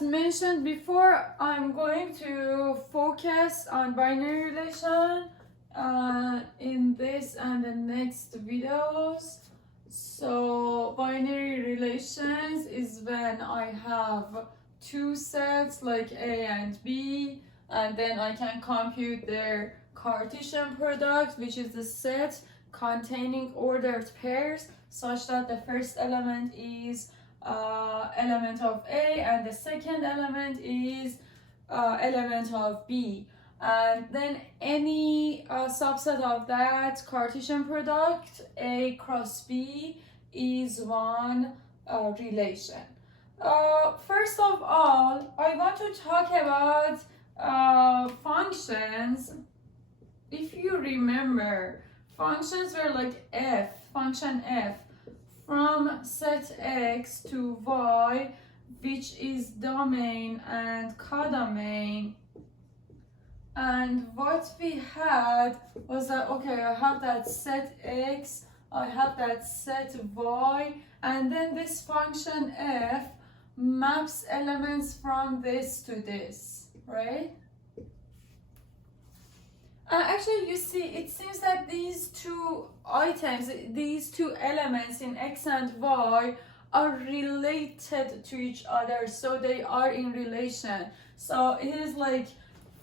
Mentioned before, I'm going to focus on binary relation in this and the next videos. So binary relations is when I have two sets like A and B, and then I can compute their Cartesian product, which is the set containing ordered pairs such that the first element is element of A and the second element is element of B, and then any subset of that Cartesian product A cross B is one relation. First of all, I want to talk about functions. If you remember, functions were like function f from set x to y, which is domain and codomain. And what we had was that, okay, I have that set x, I have that set y, and then this function f maps elements from this to this, right? Actually, you see, it seems that these two items, these two elements in x and y are related to each other, so they are in relation. So it is like,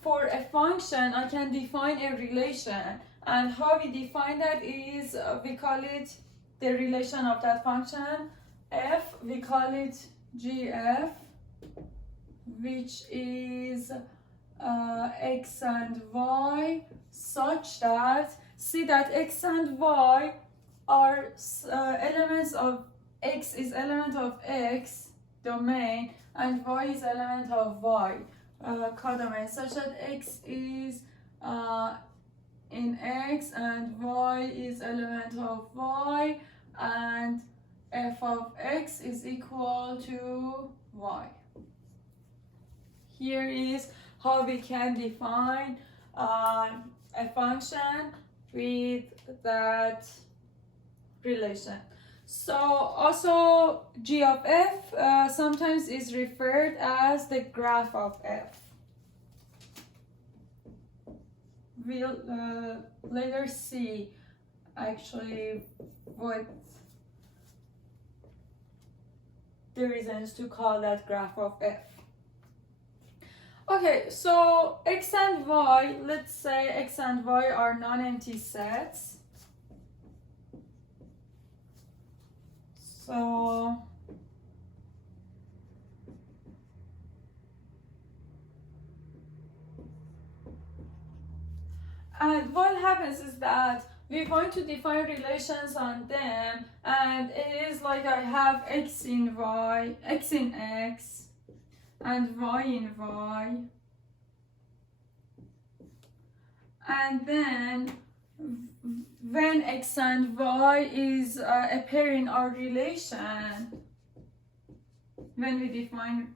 for a function, I can define a relation, and how we define that is, we call it the relation of that function, f, we call it gf, which is x and y, such that, see that x and y are elements of, x is element of x, domain, and y is element of y, codomain, such that x is in x and y is element of y, and f of x is equal to y. Here is how we can define a function with that relation. So also g of f sometimes is referred as the graph of f. We'll later see actually what the reasons to call that graph of f. Okay, so x and y, let's say x and y are non-empty sets. So and what happens is that we're going to define relations on them, and it is like I have x in y, x in x, and y in y, and then when x and y is a pair in our relation, when we define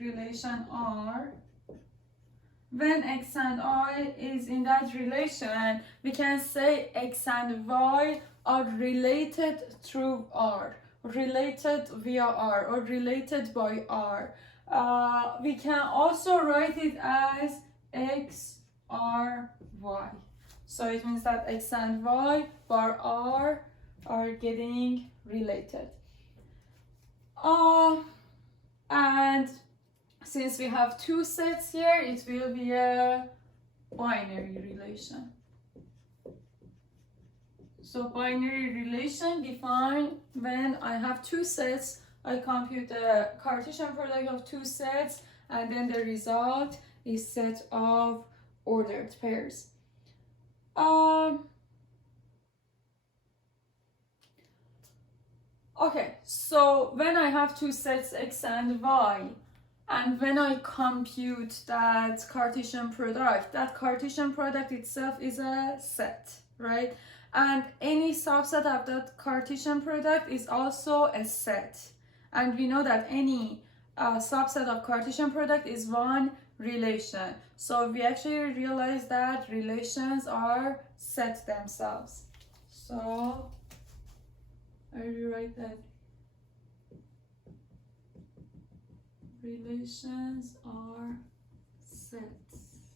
relation R, when x and y is in that relation, we can say x and y are related through R, related via R, or related by R. We can also write it as x, R, y. So it means that x and y bar R are getting related. And since we have two sets here, it will be a binary relation. So binary relation defined when I have two sets, I compute the Cartesian product of two sets, and then the result is set of ordered pairs. Okay, so when I have two sets x and y, and when I compute that Cartesian product, that Cartesian product itself is a set, right? And any subset of that Cartesian product is also a set. And we know that any subset of Cartesian product is one relation. So we actually realize that relations are sets themselves. So I rewrite that relations are sets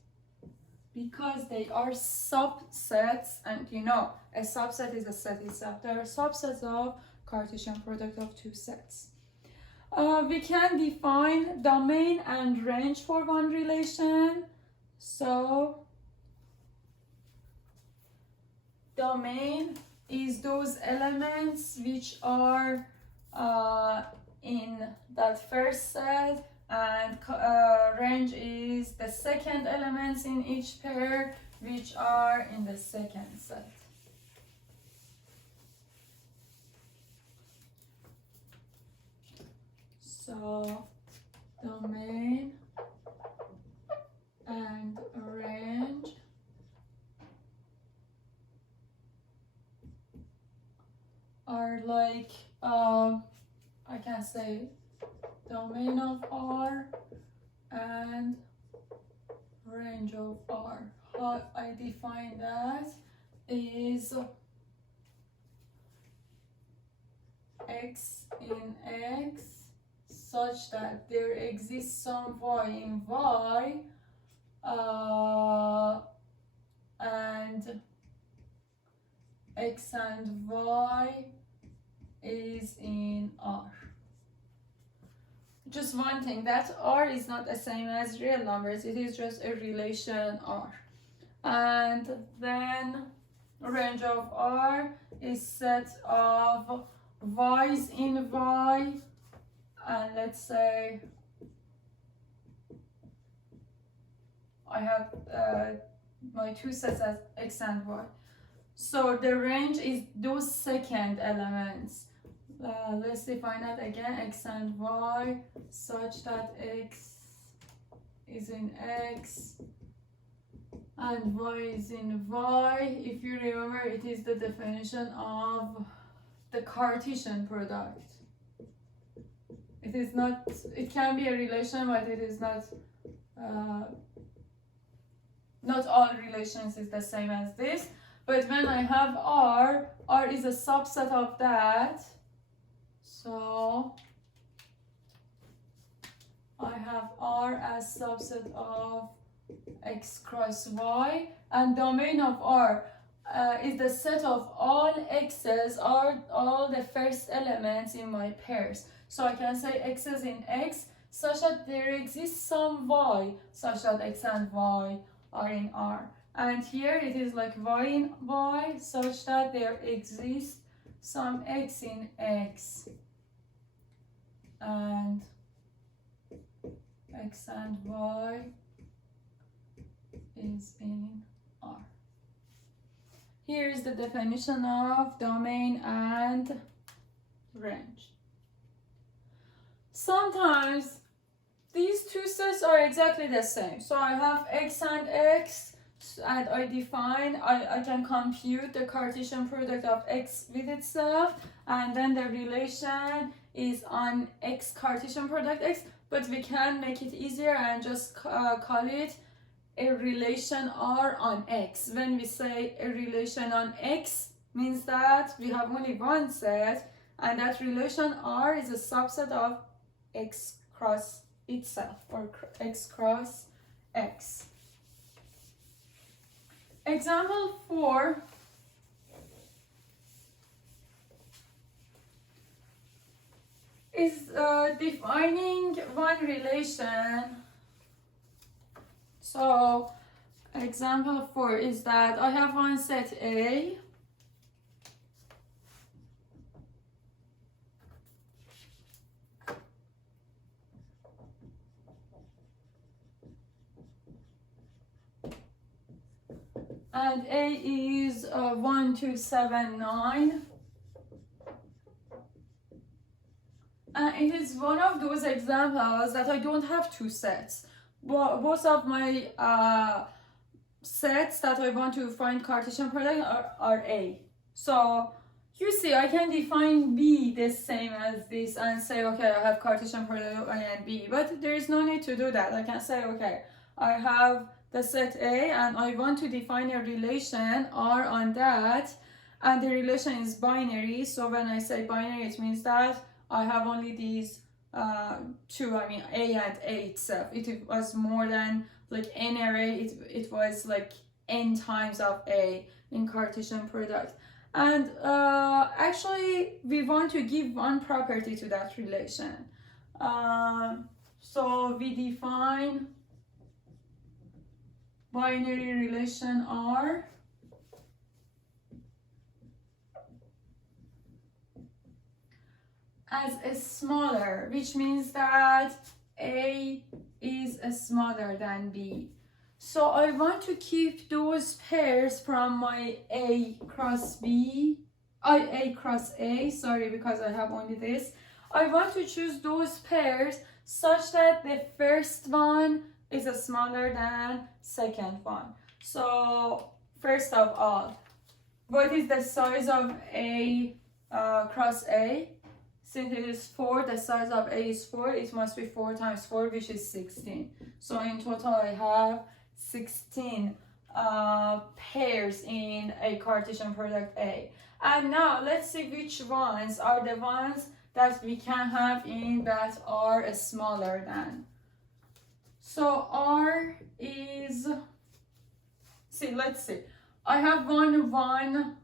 because they are subsets, and you know a subset is a set itself. They are subsets of Cartesian product of two sets. We can define domain and range for one relation. So domain is those elements which are in that first set, and range is the second elements in each pair which are in the second set. So domain and range are like I can say domain of R and range of R. How I define that is x in x such that there exists some y in y and x and y is in R. Just one thing, that R is not the same as real numbers, it is just a relation R. And then range of R is set of y's in y, and let's say I have my two sets as x and y. So the range is those second elements. Let's define that again, x and y such that x is in x and y is in y. If you remember, it is the definition of the Cartesian product. It is not, it can be a relation, but it is not all relations is the same as this. But when I have R, R is a subset of that. So I have R as subset of x cross y, and domain of R is the set of all x's, or all the first elements in my pairs. So I can say x's in x such that there exists some y such that x and y are in R. And here it is like y in y such that there exists some x in x and x and y is in R. Here is the definition of domain and range. Sometimes these two sets are exactly the same. So I have x and x, and I can compute the Cartesian product of x with itself, and then the relation is on x Cartesian product x, but we can make it easier and just call it a relation R on x. When we say a relation on x, means that we have only one set, and that relation R is a subset of x cross itself, or x cross x. Example 4 is defining one relation. So example 4 is that I have one set A and A is 1, 2, 7, 9. And it is one of those examples that I don't have two sets. Both of my sets that I want to find Cartesian product are A. So you see, I can define B the same as this and say, okay, I have Cartesian product of A and B. But there is no need to do that. I can say, okay, I have the set A and I want to define a relation R on that, and the relation is binary. So when I say binary, it means that I have only these 2, I mean A and A itself. It was more than like n array, it was like n times of A in Cartesian product. And actually we want to give one property to that relation. So we define binary relation R as a smaller, which means that A is smaller than B. So I want to keep those pairs from my A cross A, sorry, because I have only this. I want to choose those pairs such that the first one is smaller than second one. So first of all, what is the size of A cross A? Since it is 4, the size of A is 4, it must be 4 times 4, which is 16. So in total I have 16 pairs in a Cartesian product A. And now let's see which ones are the ones that we can have in that are smaller than. So R is, let's see. I have 1,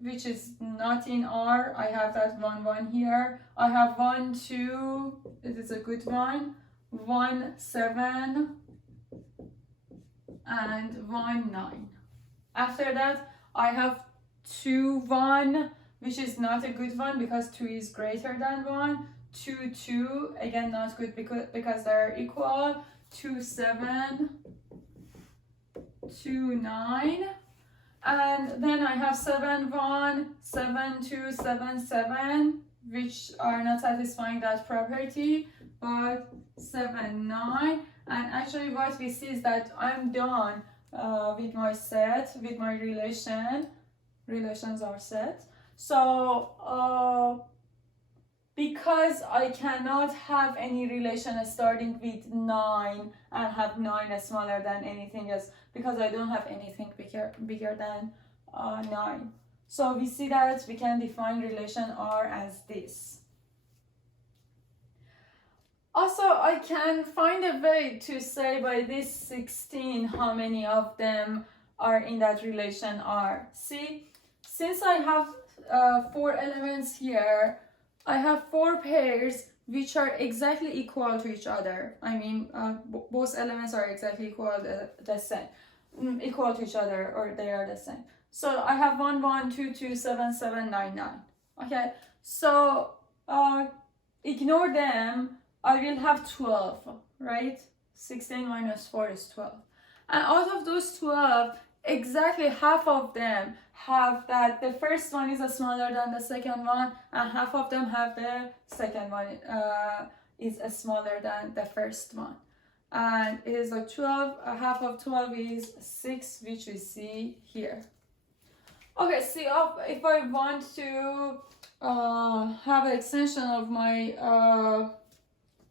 which is not in R. I have that 1 here. I have 1, 2, it is a good one. 1, 7, and 1, 9. After that, I have 2, 1, which is not a good one because 2 is greater than 1. 2, 2, again not good because they're equal. 2, 7, 2, 9. And then I have 7, 1, 7, 2, 7, 7, which are not satisfying that property, but 7, 9. And actually what we see is that I'm done with my set, with my relations are set. So because I cannot have any relation starting with 9 and have 9 smaller than anything else, because I don't have anything bigger than 9. So we see that we can define relation R as this. Also, I can find a way to say by this 16 how many of them are in that relation R. See, since I have 4 elements here, I have 4 pairs which are exactly equal to each other. I mean, both elements are exactly equal to each other, or they are the same. So I have 1, 1, 2, 2, 7, 7, 9, 9. Okay, so ignore them. I will have 12, right? 16 minus 4 is 12. And out of those 12, exactly half of them have that the first one is smaller than the second one, and half of them have the second one is smaller than the first one. And it is like 12, half of 12 is 6, which we see here. Okay, see, if I want to have an extension of my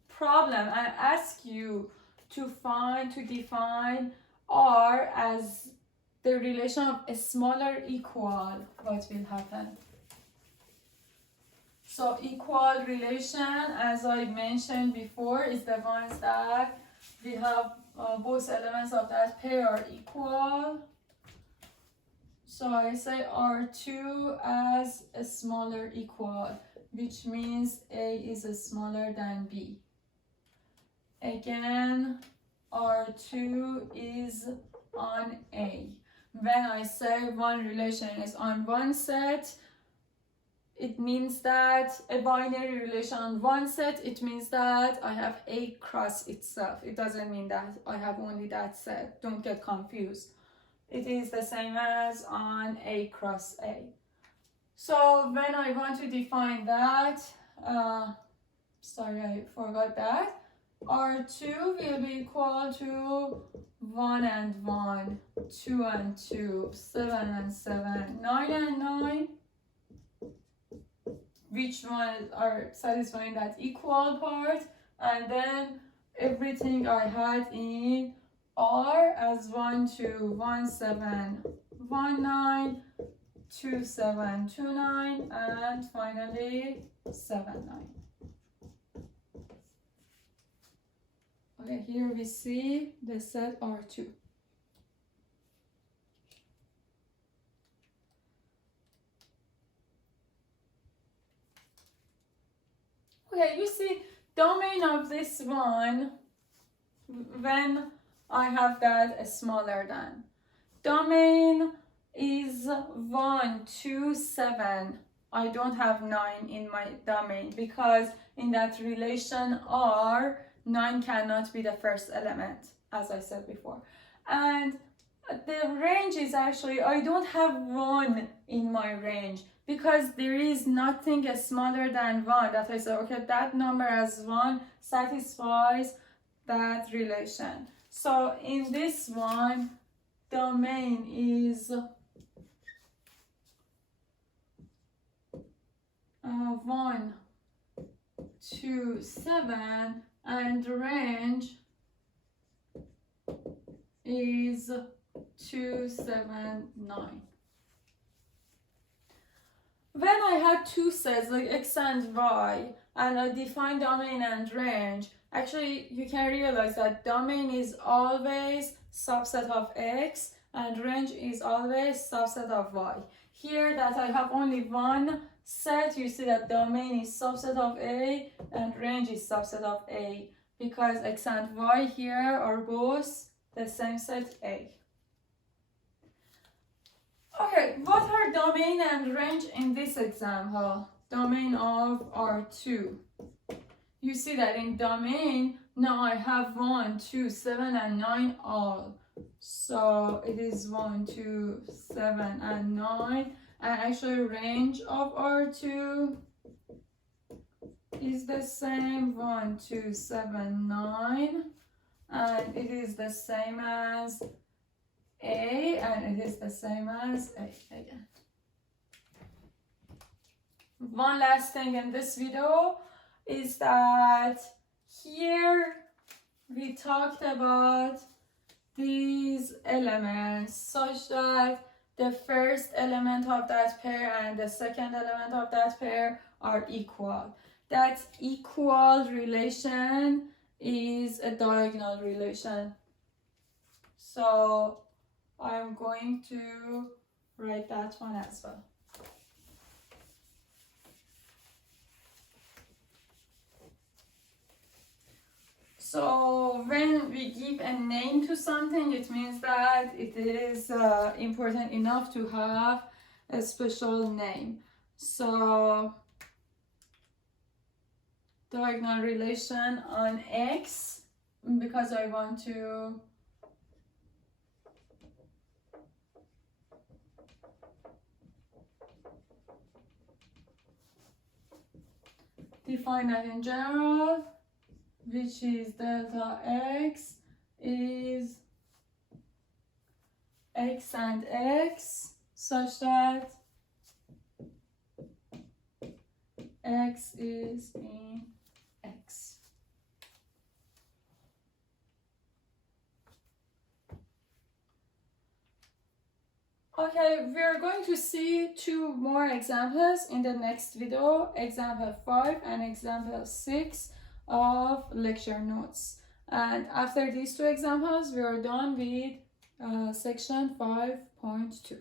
problem, I ask you to define R as the relation of a smaller equal, what will happen? So equal relation, as I mentioned before, is the ones that we have both elements of that pair are equal. So I say R2 as a smaller equal, which means A is smaller than B. Again, R2 is on A. When I say one relation is on one set, it means that a binary relation on one set, it means that I have A cross itself. It doesn't mean that I have only that set. Don't get confused. It is the same as on A cross A. So when I want to define that, sorry, I forgot that. R2 will be equal to 1 and 1, 2 and 2, 7 and 7, 9 and 9. Which ones are satisfying that equal part? And then everything I had in R as 1, 2, 1, 7, 1, 9, 2, 7, 2, 9, and finally 7, 9. Okay, here we see the set R2. Okay, you see domain of this one when I have that smaller than. Domain is 1, 2, 7. I don't have 9 in my domain because in that relation R, 9 cannot be the first element, as I said before. And the range is actually, I don't have 1 in my range because there is nothing smaller than 1 that I say, okay, that number as 1 satisfies that relation. So in this one, domain is 1, 2, 7, and range is 2, 7, 9. When I had two sets like x and y, and I define domain and range, actually you can realize that domain is always subset of x and range is always subset of y. Here that I have only one set, you see that domain is subset of A and range is subset of A because x and y here are both the same set A. Okay, what are domain and range in this example? Domain of R2. You see that in domain, now I have 1, 2, 7, and 9 all. So it is 1, 2, 7, and 9. And actually range of R2 is the same, 1, 2, 7, 9. And it is the same as A, and it is the same as A again. One last thing in this video is that here we talked about these elements such that the first element of that pair and the second element of that pair are equal. That equal relation is a diagonal relation. So I'm going to write that one as well. So when we give a name to something, it means that it is important enough to have a special name. So diagonal relation on X, because I want to define that in general, which is delta X is X and X such that X is in X. Okay, we are going to see two more examples in the next video, example 5 and example 6 of lecture notes. And after these two examples, we are done with section 5.2.